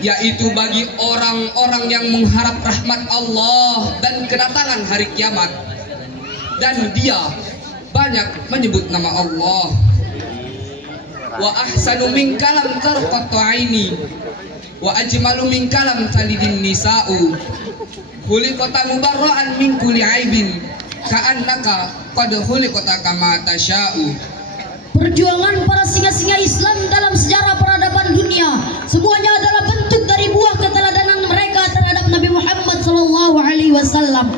yaitu bagi orang-orang yang mengharap rahmat Allah dan kedatangan hari kiamat, dan dia banyak menyebut nama Allah. Wa ahsanu min kalam tarqatu aini wa ajmalu min kalam talidin nisa'u khuliqata mubarra'an min kulli aibin ka'annaka qad khuliqata kama tasya'u. Perjuangan para singa-singa Islam dalam sejarah peradaban dunia semuanya adalah bentuk dari buah keteladanan mereka terhadap Nabi Muhammad SAW.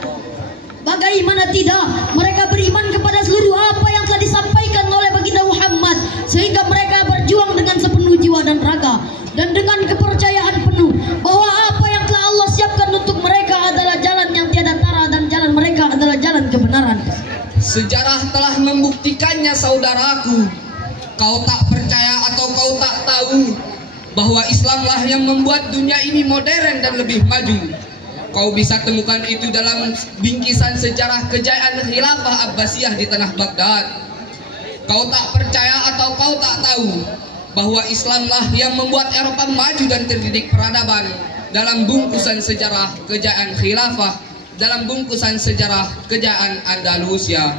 Bagaimana tidak, mereka beriman kepada seluruh apa yang telah disampaikan oleh baginda Muhammad, sehingga mereka berjuang dengan sepenuh jiwa dan raga dan dengan kepercayaan penuh bahwa apa yang telah Allah siapkan untuk mereka adalah jalan yang tiada tara dan jalan mereka adalah jalan kebenaran. Sejarah telah membuktikannya, saudaraku. Kau tak percaya atau kau tak tahu bahwa Islamlah yang membuat dunia ini modern dan lebih maju. Kau bisa temukan itu dalam bingkisan sejarah kejayaan Khilafah Abbasiyah di tanah Baghdad. Kau tak percaya atau kau tak tahu bahwa Islamlah yang membuat Eropa maju dan terdidik peradaban dalam bungkusan sejarah kejayaan Khilafah, dalam bungkusan sejarah kejayaan Andalusia.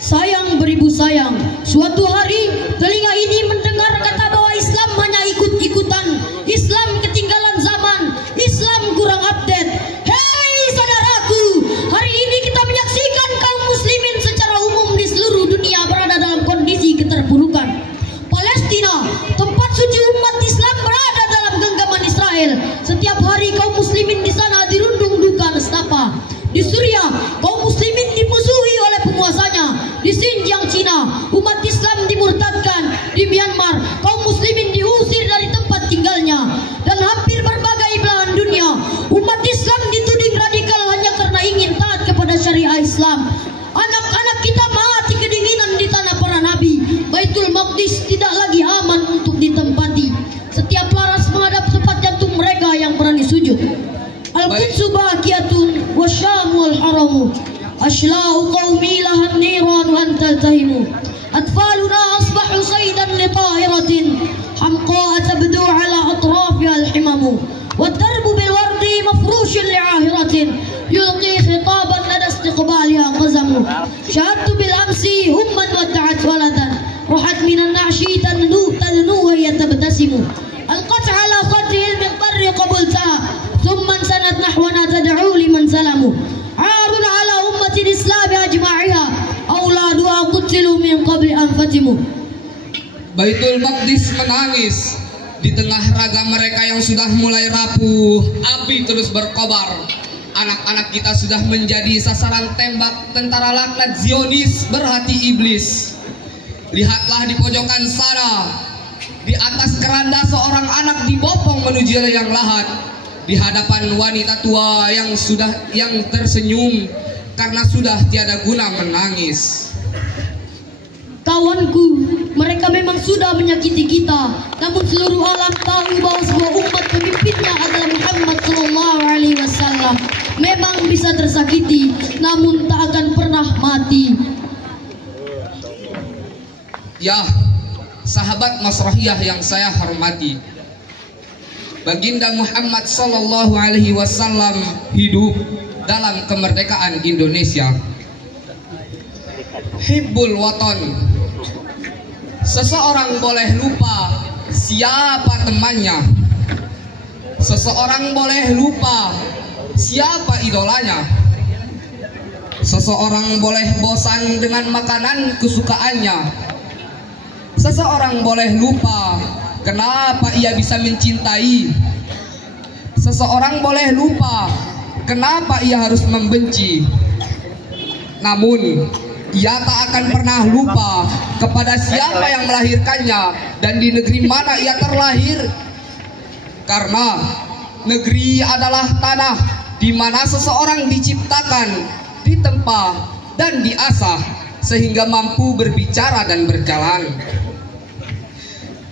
Sayang beribu sayang, suatu hari telinga ini mendengar kata bahwa Islam hanya ikut penguasanya. Di Xinjiang, Cina, umat Islam dimurtadkan. Di Myanmar, kaum muslimin diusir dari tempat tinggalnya. Dan hampir berbagai belahan dunia, umat Islam dituding radikal hanya karena ingin taat kepada syariah Islam. Anak-anak kita mati kedinginan di tanah para nabi. Baitul Maqdis tidak lagi aman untuk ditempati. Setiap laras menghadap tempat jantung mereka yang berani sujud. Al-Qudsu baqiyatun wa Syam wal haramu. Ashla'u qaumi lahan niran wa antaltahimu. Atfaluna asbahu saydan li tahiratin. Hamqa'a tabdu ala atrafiha al-himamu. والدرب بالورد مفروش لعاهرة يلقي خطابا لدى استقبالها قزم شهدت بالأمس أما ودعت ولدا رحت من النعش تدنو وهي تبتسم ألقت على خده المقطر قبلتها ثم انسنت نحونا تدعو لمن سلموا عار على أمة الإسلام أجمعها أولادها قتلوا من قبل أن فتموا. Baitul Maqdis menangis. Di tengah raga mereka yang sudah mulai rapuh, api terus berkobar. Anak-anak kita sudah menjadi sasaran tembak tentara laknat Zionis berhati iblis. Lihatlah di pojokan sana, di atas keranda seorang anak dibopong menuju liang lahat. Di hadapan wanita tua yang tersenyum karena sudah tiada guna menangis. Kawanku, mereka memang sudah menyakiti kita. Namun seluruh alam tahu bahwa sebuah umat pemimpinnya adalah Muhammad SAW. Memang bisa tersakiti, namun tak akan pernah mati. Ya, sahabat Masrahiyah yang saya hormati, Baginda Muhammad SAW hidup dalam kemerdekaan Indonesia. Hibbul Watan. Seseorang boleh lupa siapa temannya. Seseorang boleh lupa siapa idolanya. Seseorang boleh bosan dengan makanan kesukaannya. Seseorang boleh lupa kenapa ia bisa mencintai. Seseorang boleh lupa kenapa ia harus membenci. Namun ia tak akan pernah lupa kepada siapa yang melahirkannya dan di negeri mana ia terlahir. Karena negeri adalah tanah di mana seseorang diciptakan, ditempa dan diasah sehingga mampu berbicara dan berjalan.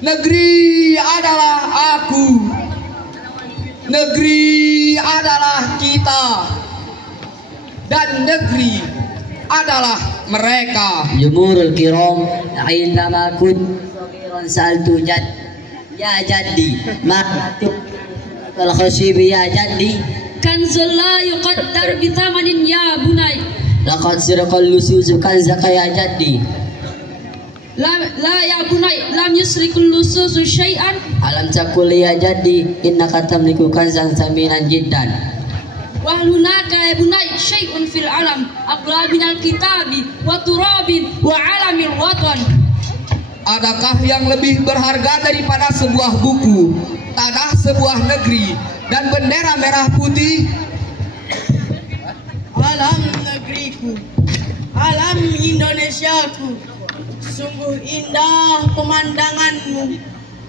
Negeri adalah aku. Negeri adalah kita. Dan negeri adalah mereka. Jumhurul kiram, indama kun sagiran sa'altu ya jaddi ma kal khasibi ya jaddi kanzul la yuqaddar bi thamanin ya bunay laqad sirqal lususu kanzaka ya jaddi la ya bunay lam yusrikul lususu syai'an alam takul ya jaddi innaka tamliku kanzan saminan jiddan wa hunaka ya bunay syai'un fil alam aqla minal kitabi wa turabin wa alamil watan. Adakah yang lebih berharga daripada sebuah buku, tanah sebuah negeri, dan bendera merah putih? Alam negeriku, alam Indonesiaku, sungguh indah pemandanganmu.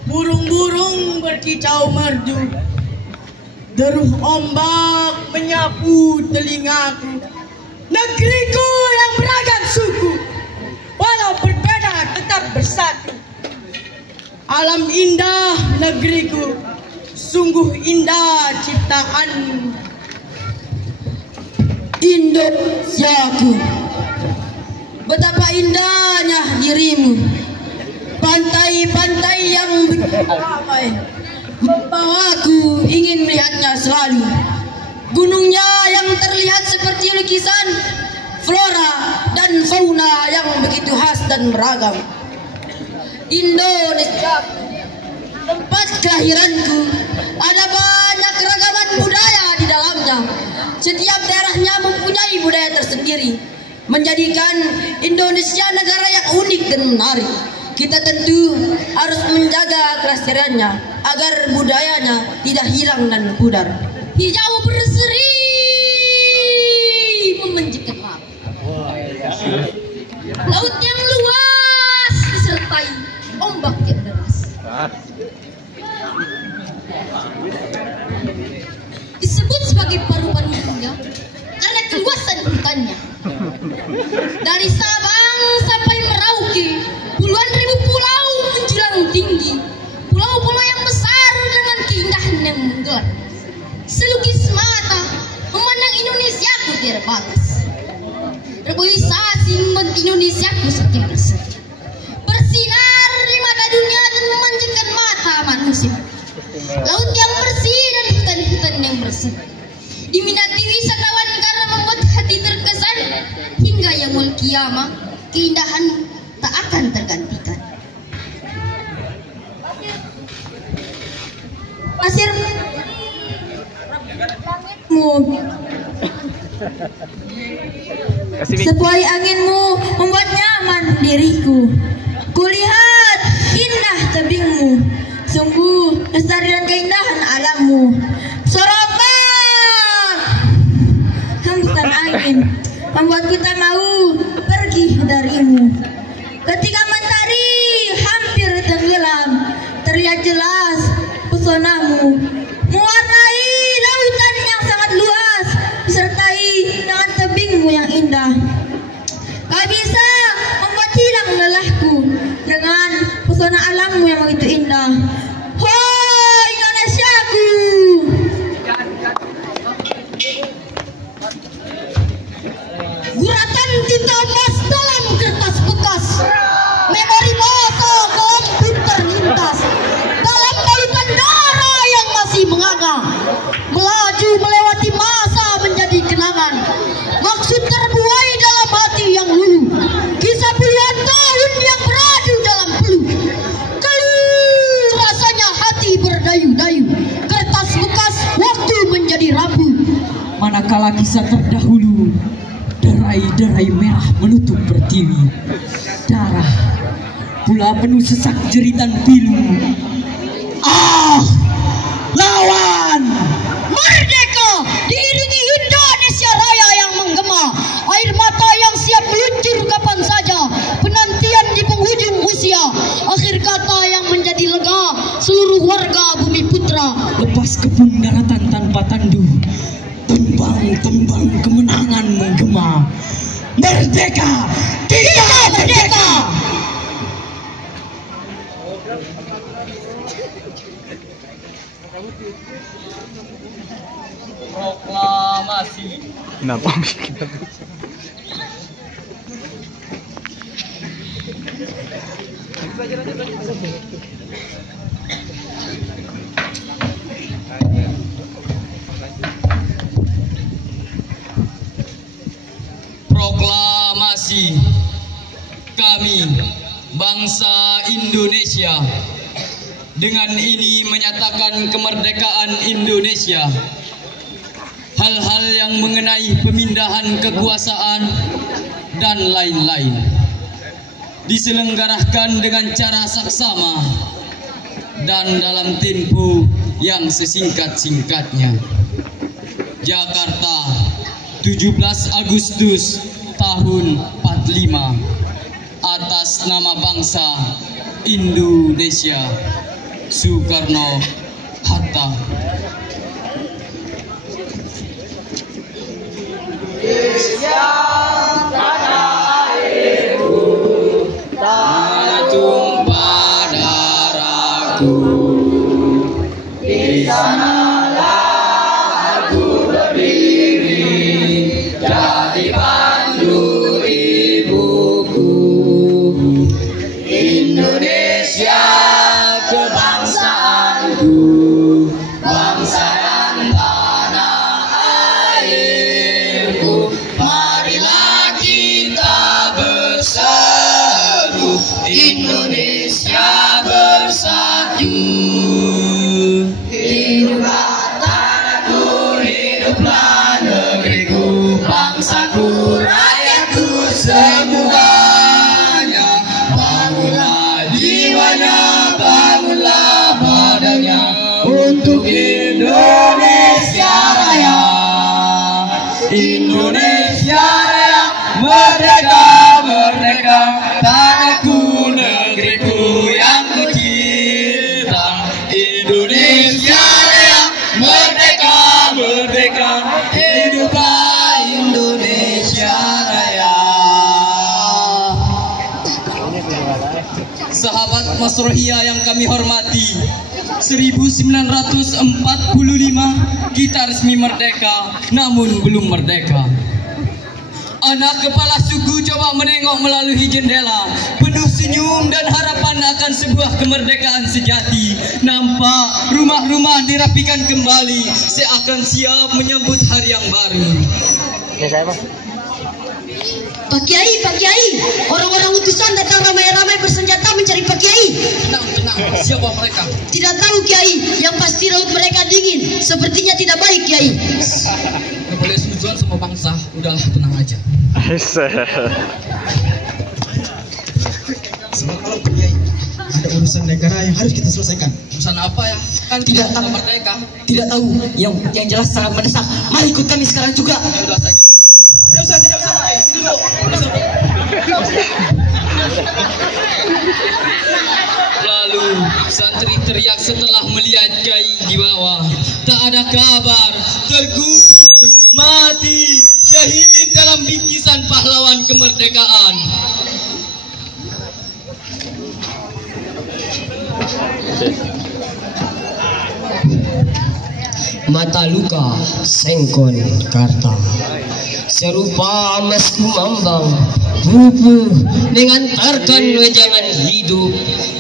Burung-burung berkicau merdu, deruh ombak menyapu telingaku. Negeriku yang beragam suku, walau berbeda tetap bersatu. Alam indah negeriku, sungguh indah ciptaanmu. Indonesiaku, betapa indahnya dirimu. Pantai-pantai yang ramai membawaku ingin melihatnya selalu. Gunungnya yang terlihat seperti lukisan, flora dan fauna yang begitu khas dan beragam. Indonesia, tempat kelahiranku, ada banyak keragaman budaya di dalamnya. Setiap daerahnya mempunyai budaya tersendiri, menjadikan Indonesia negara yang unik dan menarik. Kita tentu harus menjaga kelestariannya agar budayanya tidak hilang dan pudar. Hijau berseri memanjatkan. Laut yang luas disertai ombak yang deras. Disebut sebagai paru-paru dunia karena keluasan hutannya. Dari Sabang sampai Merauke, puluhan ribu pulau menjulang tinggi. Pulau-pulau yang besar dengan keindahan yang menggelar. Selukis mata memandang Indonesiaku tiada batas. Reboisasi membentuk Indonesiaku seperti berseri. Bersinar di mata dunia dan memanjakan mata manusia. Laut yang bersih dan hutan-hutan yang bersih. Diminati wisatawan karena membuat hati terkesan. Hingga yaumul qiyamah, keindahan tak akan tergantikan. Pasir langitmu, sepoi anginmu membuat nyaman diriku. Kulihat indah tebingmu, sungguh lestari dan keindahan alammu. Sorombak hembusan angin membuatku tak mau pergi darimu. Ketika mentari hampir tenggelam, terlihat jelas pesonamu, mewarnai lautan yang sangat luas, disertai dengan tebingmu yang indah. Kau bisa membuat hilang lelahku dengan pesona alammu yang begitu indah. Hoi Indonesiaku! Guratan tinta emas dalam kertas bekas, memori masa komputer lintas, dalam lautan darah yang masih menganga, melaju melewati masa menjadi kenangan. Maksud terbuai dalam hati yang luluh, kisah puluhan tahun yang beradu dalam peluh. Keluh rasanya hati berdayu-dayu, kertas bekas waktu menjadi rambu. Manakala kisah terdahulu, derai-derai merah menutup pertiwi. Darah pula penuh sesak jeritan pilu. Ah, lawan! Merdeka diiringi Indonesia Raya yang menggema, air mata yang siap meluncur kapan saja, penantian di penghujung usia, akhir kata yang menjadi lega seluruh warga bumi putra. Lepas kebun daratan tanpa tandu, tembang-tembang kemenangan menggema. Merdeka! Kita merdeka! Proklamasi. Kenapa? Proklamasi. Kami bangsa Indonesia dengan ini menyatakan kemerdekaan Indonesia. Hal-hal yang mengenai pemindahan kekuasaan dan lain-lain diselenggarakan dengan cara saksama dan dalam tempo yang sesingkat-singkatnya. Jakarta, 17 Agustus tahun 45, atas nama bangsa Indonesia, Soekarno-Hatta. Indonesia tanah airku, tanah tumpah darahku. Di sanalah aku berdiri, jadi pandu ibuku. Indonesia kebangsaanku, bangsa dan tanah airku. Marilah kita bersatu, Indonesia bersatu. Hiduplah tanahku, hiduplah negeriku, bangsaku, rakyatku semuanya. Bangunlah jiwanya, bangunlah badannya untuk Indonesia Raya. Indonesia Raya, merdeka, merdeka. Sahabat Masrohiyah yang kami hormati, 1945 kita resmi merdeka, namun belum merdeka. Anak kepala suku coba menengok melalui jendela, penuh senyum dan harapan akan sebuah kemerdekaan sejati. Nampak rumah-rumah dirapikan kembali, seakan siap menyambut hari yang baru. Pak Kiai, orang-orang utusan datang ramai-ramai bersenjata mencari Pak Kiai. Tenang, siapa mereka? Tidak tahu Kiai, yang pasti raut mereka dingin. Sepertinya tidak baik Kiai. Gak boleh sujon sama bangsa, udahlah tenang aja. Selamat malam Pak Kiai. Ada urusan negara yang harus kita selesaikan. Urusan apa ya? Kan Tidak tahu. merdeka. Tidak tahu, yang jelas sangat mendesak. Mari ikut kami sekarang juga. Ya udah, tidak usah. Lalu santri teriak setelah melihat Kiai di bawah. Tak ada kabar, terkubur, mati, syahid dalam bingkisan pahlawan kemerdekaan. Mata luka sengkon karta, serupa emas kumambang, bubuh mengantarkan wejangan hidup,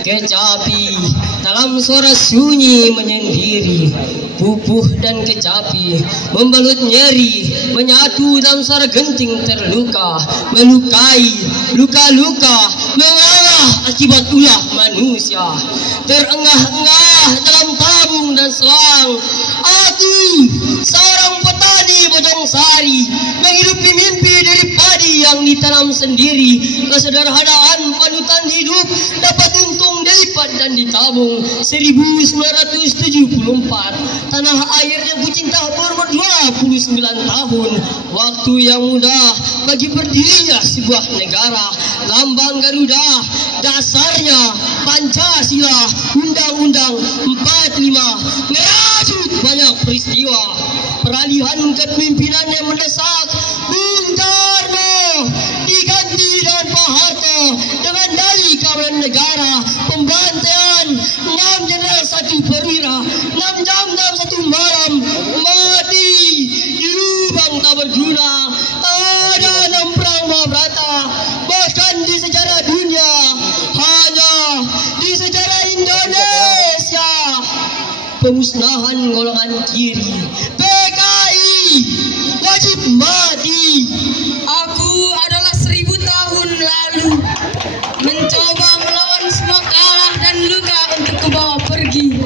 kecapi dalam suara sunyi menyendiri, pupuh dan kecapi membalut nyeri, menyatu dalam suara genting terluka, melukai, luka-luka mengalah akibat ulah manusia, terengah-engah dalam tabung dan selang. Aku seorang petani Bojong Sari, menghidupi mimpi dari padi yang ditanam sendiri. Kesederhanaan panutan hidup dapat untung dilipat dan ditabung. 1974 tanah airnya kucing tabur ber-29 tahun. Waktu yang mudah bagi berdirinya sebuah negara. Lambang Garuda dasarnya Pancasila, Undang-Undang 45 merajut banyak peristiwa. Peralihan kepemimpinan yang mendesak, Bung Karno diganti dengan Pak Harto dengan dalih keamanan negara. Pembantaian 6 jenderal 1 perwira, 6 jam dalam 1 malam, mati di lubang tak berguna. Ada 6 perang Mahabharata, bahkan di sejarah dunia, hanya di sejarah Indonesia. Pemusnahan golongan kiri, PKI wajib mati. Aku adalah 1000 tahun lalu mencoba melawan semua kalah dan luka untuk kubawa pergi,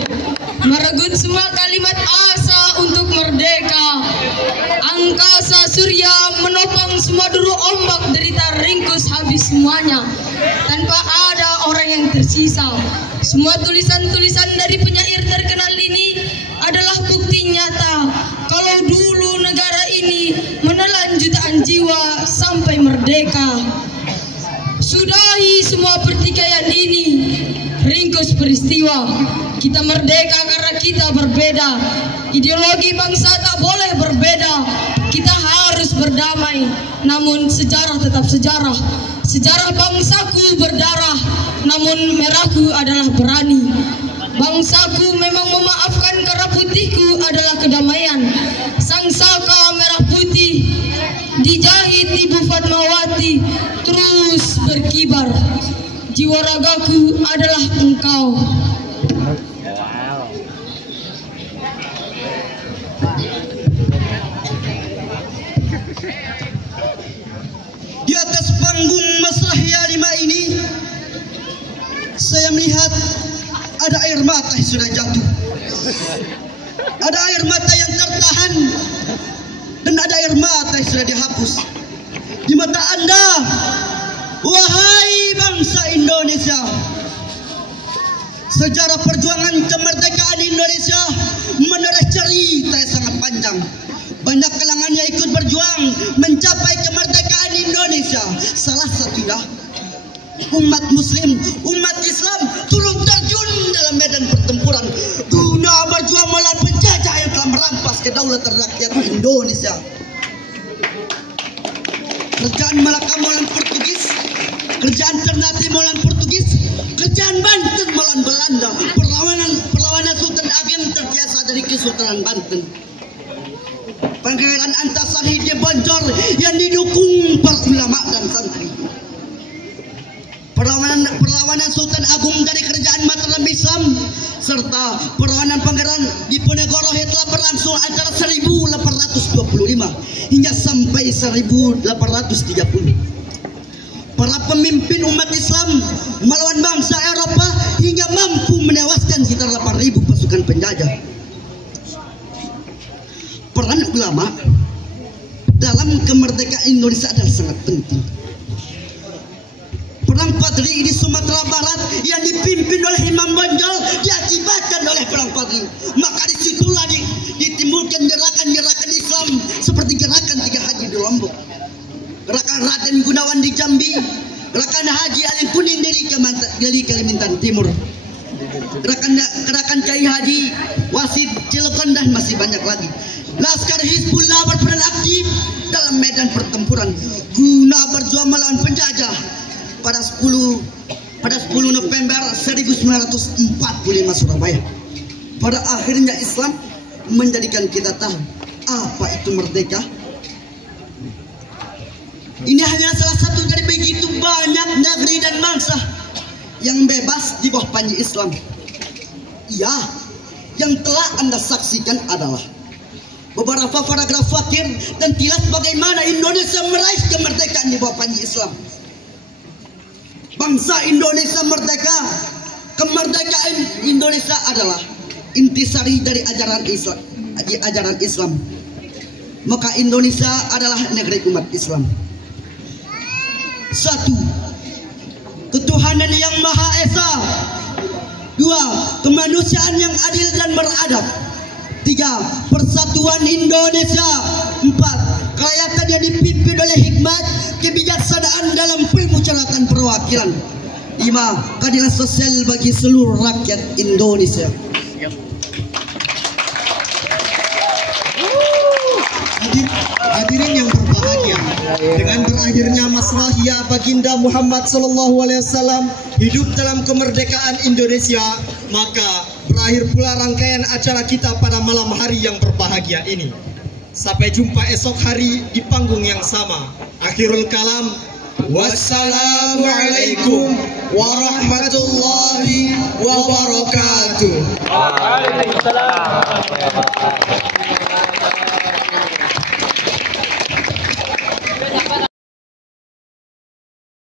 meregut semua kalimat asa untuk merdeka. Angkasa surya menopang semua duru ombak, derita ringkus habis semuanya tanpa ada orang yang tersisa. Semua tulisan-tulisan dari penyair terkenal ini adalah bukti nyata kalau dulu negara ini menelan jutaan jiwa sampai merdeka. Sudahi semua pertikaian ini, ringkus peristiwa. Kita merdeka karena kita berbeda. Ideologi bangsa tak boleh berbeda. Kita harus berdamai, namun sejarah tetap sejarah. Sejarah bangsaku berdarah, namun merahku adalah berani. Bangsaku memang memaafkan karena putihku adalah kedamaian. Sang saka merah putih dijahit Ibu Fatmawati terus berkibar. Jiwa ragaku adalah engkau. Di atas panggung Masrohiyah 5 ini, saya melihat ada air mata yang sudah jatuh. Ada air mata yang tertahan dan ada air mata yang sudah dihapus. Di mata Anda, wahai bangsa Indonesia, sejarah perjuangan kemerdekaan Indonesia menoreh cerita yang sangat panjang. Banyak kalangan yang ikut berjuang mencapai kemerdekaan Indonesia. Salah satunya umat muslim, umat Islam turun terjun dalam medan pertempuran guna berjuang melawan penjajah yang telah merampas kedaulatan rakyat Indonesia. Kerajaan Malaka Maulan Portugis kerjaan Ternate melawan Portugis, kerjaan Banten melawan Belanda. Perlawanan Sultan Ageng terbiasa dari Kesultanan Banten. Pangeran Antasari di Banjar yang didukung para ulama dan santri. Perlawanan Sultan Agung dari kerajaan Mataram Islam serta perlawanan Pangeran Diponegoro telah berlangsung antara 1825 hingga sampai 1830. Para pemimpin umat Islam melawan bangsa Eropa hingga mampu menewaskan sekitar 8.000 pasukan penjajah. Peran ulama dalam kemerdekaan Indonesia adalah sangat penting. Perang Padri di Sumatera Barat yang dipimpin oleh Imam Bonjol diakibatkan oleh perang Padri. Maka disitulah ditimbulkan gerakan-gerakan Islam seperti gerakan 3 Haji di Lombok, gerakan Raden Gunawan di Jambi, gerakan Haji Alin Kuning dari Kalimantan Timur, gerakan Kiai Haji Wasid Cilegon dan masih banyak lagi. Laskar Hizbullah berperan aktif dalam medan pertempuran guna berjuang melawan penjajah pada 10 November 1945 Surabaya. Pada akhirnya Islam menjadikan kita tahu apa itu merdeka. Ini hanya salah satu dari begitu banyak negeri dan bangsa yang bebas di bawah panji Islam. Ya, yang telah Anda saksikan adalah beberapa paragraf fakir dan tilas bagaimana Indonesia meraih kemerdekaan di bawah panji Islam. Bangsa Indonesia merdeka. Kemerdekaan Indonesia adalah intisari dari ajaran Islam. Maka Indonesia adalah negeri umat Islam. 1. Ketuhanan yang Maha Esa. 2. Kemanusiaan yang adil dan beradab. 3. Persatuan Indonesia. 4. Kerakyatan yang dipimpin oleh hikmat, kebijaksanaan dalam pemucaraan perwakilan. 5. Keadilan sosial bagi seluruh rakyat Indonesia. Hadirin yang berbahagia, dengan berakhirnya maslahiyah baginda Muhammad SAW hidup dalam kemerdekaan Indonesia, maka berakhir pula rangkaian acara kita pada malam hari yang berbahagia ini. Sampai jumpa esok hari di panggung yang sama. Akhirul kalam, wassalamualaikum warahmatullahi wabarakatuh. Waalaikumsalam.